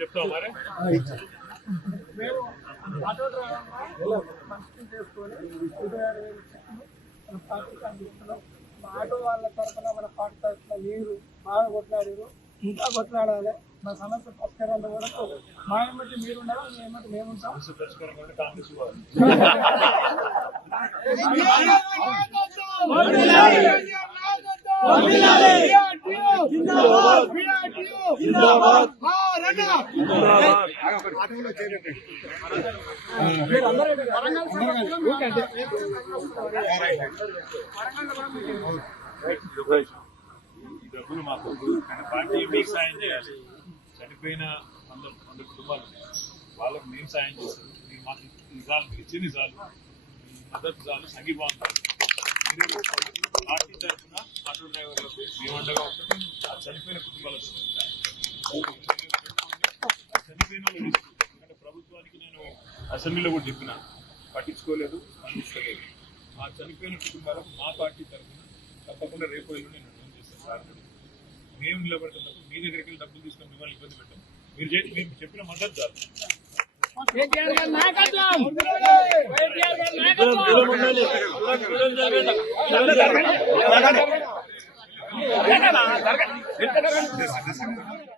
చెప్తా మరి ఆటో వాళ్ళ తరఫున మన పార్టీ తరఫున మీరు బాగా కొట్లాడారు, ఇంకా కొట్లాడాలి. మా సమస్య పరిష్కారాల వరకు మా ఏమంటే మీరు ఉండాలి, మీ ఏమంటే మేము ఉంటాం. డబ్బులు మాకు పార్టీ మీకు సాయం చేయాలి. చనిపోయిన 100 కుటుంబాలు వాళ్ళకు మేము సాయం చేస్తాం. మీరు మాకు నిజాలు ఇచ్చిన నిజాలు మద్దతు చాలు సంఘీభావం పార్టీ తరఫున ఆటో డ్రైవర్లకు మేము అండగా ఉంటాం. ఆ చనిపోయిన కుటుంబాలకు చనిపోయిన వాళ్ళు ఎందుకంటే ప్రభుత్వానికి నేను అసెంబ్లీలో కూడా చెప్పిన పట్టించుకోలేదు, అందించలేదు. ఆ చనిపోయిన కుటుంబాలకు మా పార్టీ తరఫున తప్పకుండా రేపు నేను నిర్ణయం చేస్తాను సార్. మేము నిలబడుతున్నప్పుడు మీ దగ్గరికి వెళ్ళి డబ్బులు తీసుకొని మిమ్మల్ని ఇబ్బంది పెట్టాం. మీరు చెప్పిన మద్దతు చాలు.